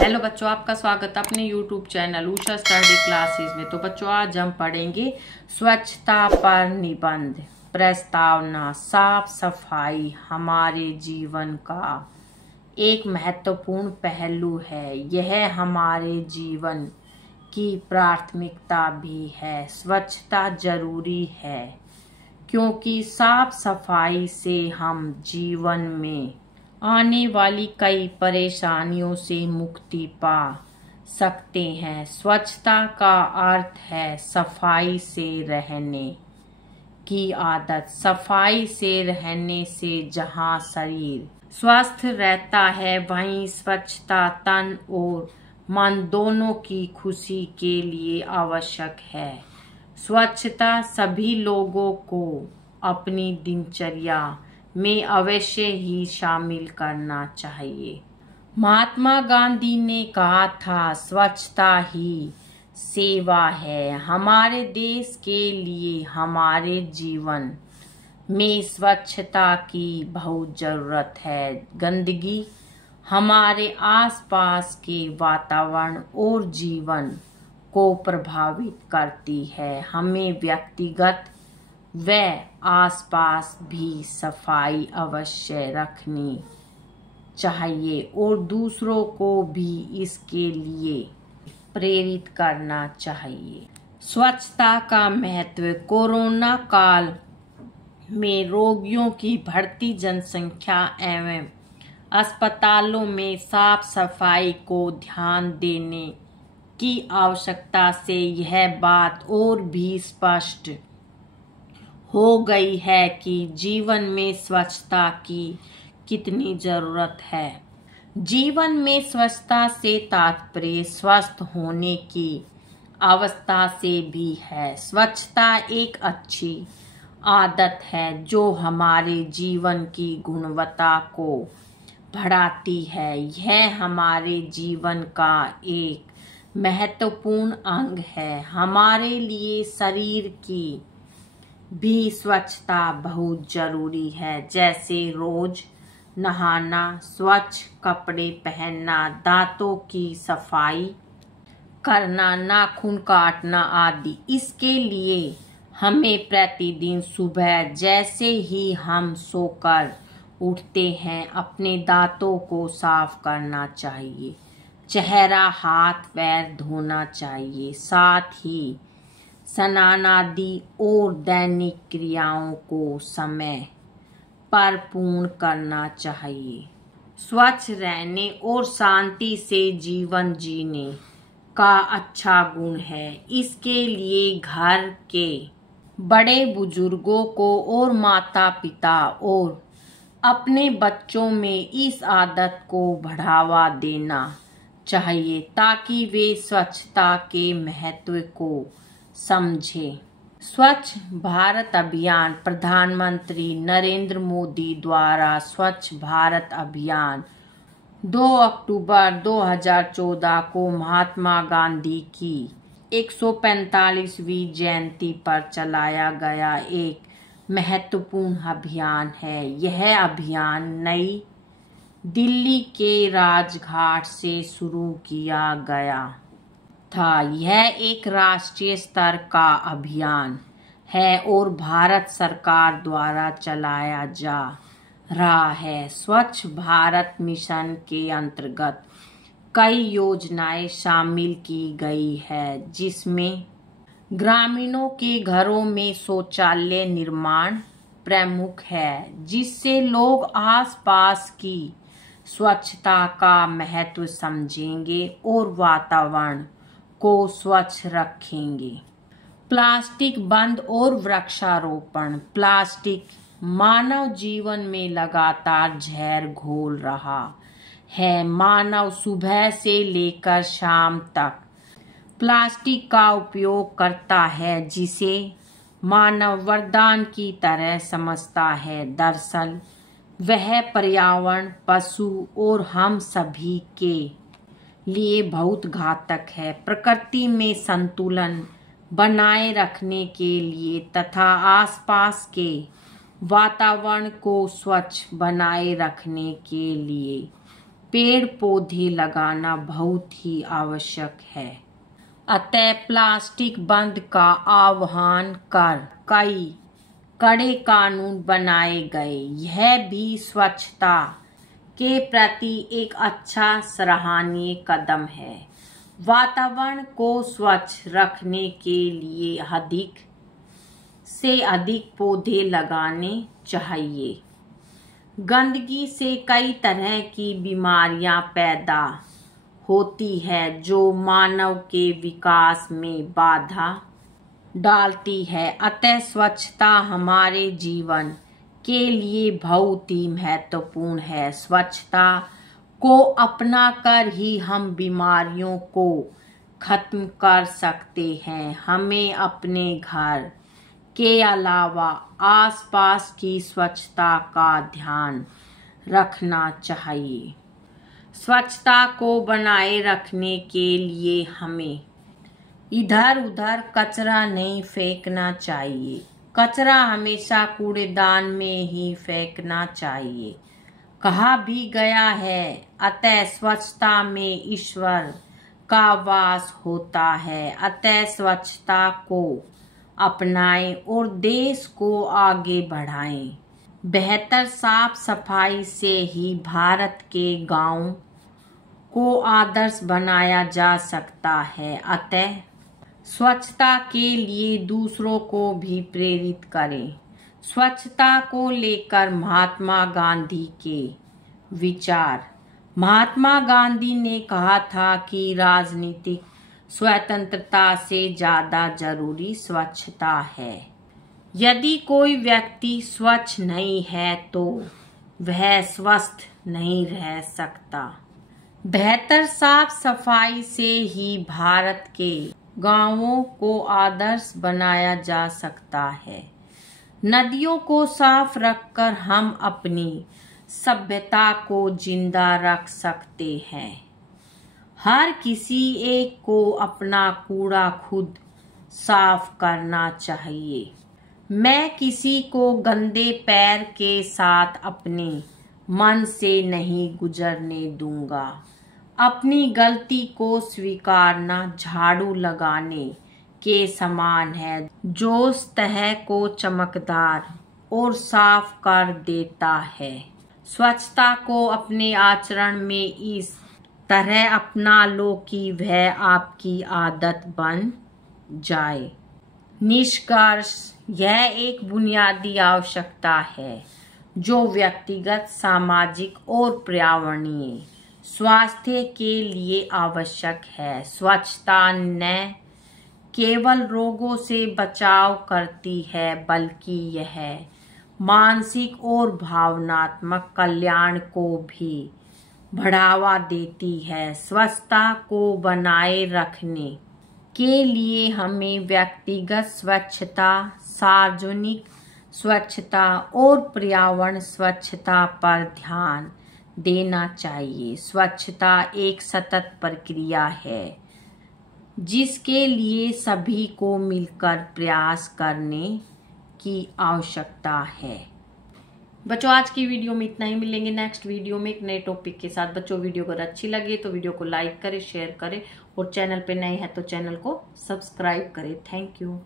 Hello बच्चों, आपका स्वागत है अपने YouTube channel Usha study classes में। तो बच्चों, आज हम पढ़ेंगे स्वच्छता पर निबंध। प्रस्तावना। साफ सफाई हमारे जीवन का एक महत्वपूर्ण पहलू है। यह हमारे जीवन की प्राथमिकता भी है। स्वच्छता जरूरी है क्योंकि साफ सफाई से हम जीवन में आने वाली कई परेशानियों से मुक्ति पा सकते हैं। स्वच्छता का अर्थ है सफाई से रहने की आदत। सफाई से रहने से जहां शरीर स्वस्थ रहता है, वहीं स्वच्छता तन और मन दोनों की खुशी के लिए आवश्यक है। स्वच्छता सभी लोगों को अपनी दिनचर्या में अवश्य ही शामिल करना चाहिए। महात्मा गांधी ने कहा था, स्वच्छता ही सेवा है। हमारे देश के लिए हमारे जीवन में स्वच्छता की बहुत जरूरत है। गंदगी हमारे आसपास के वातावरण और जीवन को प्रभावित करती है। हमें व्यक्तिगत व आसपास भी सफाई अवश्य रखनी चाहिए और दूसरों को भी इसके लिए प्रेरित करना चाहिए। स्वच्छता का महत्व। कोरोना काल में रोगियों की बढ़ती जनसंख्या एवं अस्पतालों में साफ सफाई को ध्यान देने की आवश्यकता से यह बात और भी स्पष्ट हो गई है कि जीवन में स्वच्छता की कितनी जरूरत है। जीवन में स्वच्छता से तात्पर्य स्वस्थ होने की अवस्था से भी है। स्वच्छता एक अच्छी आदत है जो हमारे जीवन की गुणवत्ता को बढ़ाती है। यह हमारे जीवन का एक महत्वपूर्ण अंग है। हमारे लिए शरीर की भी स्वच्छता बहुत जरूरी है, जैसे रोज नहाना, स्वच्छ कपड़े पहनना, दांतों की सफाई करना, नाखून काटना आदि। इसके लिए हमें प्रतिदिन सुबह जैसे ही हम सोकर उठते हैं, अपने दांतों को साफ करना चाहिए। चेहरा, हाथ पैर धोना चाहिए। साथ ही स्नान आदि और दैनिक क्रियाओं को समय पर पूर्ण करना चाहिए। स्वच्छ रहने और शांति से जीवन जीने का अच्छा गुण है। इसके लिए घर के बड़े बुजुर्गों को और माता पिता और अपने बच्चों में इस आदत को बढ़ावा देना चाहिए ताकि वे स्वच्छता के महत्व को समझे। स्वच्छ भारत अभियान। प्रधानमंत्री नरेंद्र मोदी द्वारा स्वच्छ भारत अभियान 2 अक्टूबर 2014 को महात्मा गांधी की 145वीं जयंती पर चलाया गया एक महत्वपूर्ण अभियान है। यह अभियान नई दिल्ली के राजघाट से शुरू किया गया था। यह एक राष्ट्रीय स्तर का अभियान है और भारत सरकार द्वारा चलाया जा रहा है। स्वच्छ भारत मिशन के अंतर्गत कई योजनाएं शामिल की गई है, जिसमें ग्रामीणों के घरों में शौचालय निर्माण प्रमुख है, जिससे लोग आसपास की स्वच्छता का महत्व समझेंगे और वातावरण को स्वच्छ रखेंगे। प्लास्टिक बंद और वृक्षारोपण। प्लास्टिक मानव जीवन में लगातार जहर घोल रहा है। मानव सुबह से लेकर शाम तक प्लास्टिक का उपयोग करता है, जिसे मानव वरदान की तरह समझता है। दरअसल वह पर्यावरण, पशु और हम सभी के लिए बहुत घातक है। प्रकृति में संतुलन बनाए रखने के लिए तथा आसपास के वातावरण को स्वच्छ बनाए रखने के लिए पेड़ पौधे लगाना बहुत ही आवश्यक है। अतः प्लास्टिक बंद का आह्वान कर कई कड़े कानून बनाए गए। यह भी स्वच्छता के प्रति एक अच्छा सराहनीय कदम है। वातावरण को स्वच्छ रखने के लिए अधिक से अधिक पौधे लगाने चाहिए। गंदगी से कई तरह की बीमारियां पैदा होती है जो मानव के विकास में बाधा डालती है। अतः स्वच्छता हमारे जीवन के लिए बहुत ही महत्वपूर्ण है। स्वच्छता को अपना कर ही हम बीमारियों को खत्म कर सकते हैं। हमें अपने घर के अलावा आसपास की स्वच्छता का ध्यान रखना चाहिए। स्वच्छता को बनाए रखने के लिए हमें इधर उधर कचरा नहीं फेंकना चाहिए। कचरा हमेशा कूड़ेदान में ही फेंकना चाहिए। कहा भी गया है, अतः स्वच्छता में ईश्वर का वास होता है। अतः स्वच्छता को अपनाएं और देश को आगे बढ़ाएं। बेहतर साफ सफाई से ही भारत के गांव को आदर्श बनाया जा सकता है। अतः स्वच्छता के लिए दूसरों को भी प्रेरित करें। स्वच्छता को लेकर महात्मा गांधी के विचार। महात्मा गांधी ने कहा था कि राजनीतिक स्वतंत्रता से ज्यादा जरूरी स्वच्छता है। यदि कोई व्यक्ति स्वच्छ नहीं है तो वह स्वस्थ नहीं रह सकता। बेहतर साफ सफाई से ही भारत के गांवों को आदर्श बनाया जा सकता है। नदियों को साफ रखकर हम अपनी सभ्यता को जिंदा रख सकते हैं। हर किसी एक को अपना कूड़ा खुद साफ करना चाहिए। मैं किसी को गंदे पैर के साथ अपने मन से नहीं गुजरने दूंगा। अपनी गलती को स्वीकारना झाड़ू लगाने के समान है, जो सतह को चमकदार और साफ कर देता है। स्वच्छता को अपने आचरण में इस तरह अपना लो कि वह आपकी आदत बन जाए। निष्कर्ष, यह एक बुनियादी आवश्यकता है जो व्यक्तिगत, सामाजिक और पर्यावरणीय स्वास्थ्य के लिए आवश्यक है। स्वच्छता न केवल रोगों से बचाव करती है बल्कि यह मानसिक और भावनात्मक कल्याण को भी बढ़ावा देती है। स्वच्छता को बनाए रखने के लिए हमें व्यक्तिगत स्वच्छता, सार्वजनिक स्वच्छता और पर्यावरण स्वच्छता पर ध्यान देना चाहिए। स्वच्छता एक सतत प्रक्रिया है जिसके लिए सभी को मिलकर प्रयास करने की आवश्यकता है। बच्चों, आज की वीडियो में इतना ही। मिलेंगे नेक्स्ट वीडियो में एक नए टॉपिक के साथ। बच्चों, वीडियो अगर अच्छी लगे तो वीडियो को लाइक करें, शेयर करें और चैनल पे नए हैं तो चैनल को सब्सक्राइब करें। Thank you.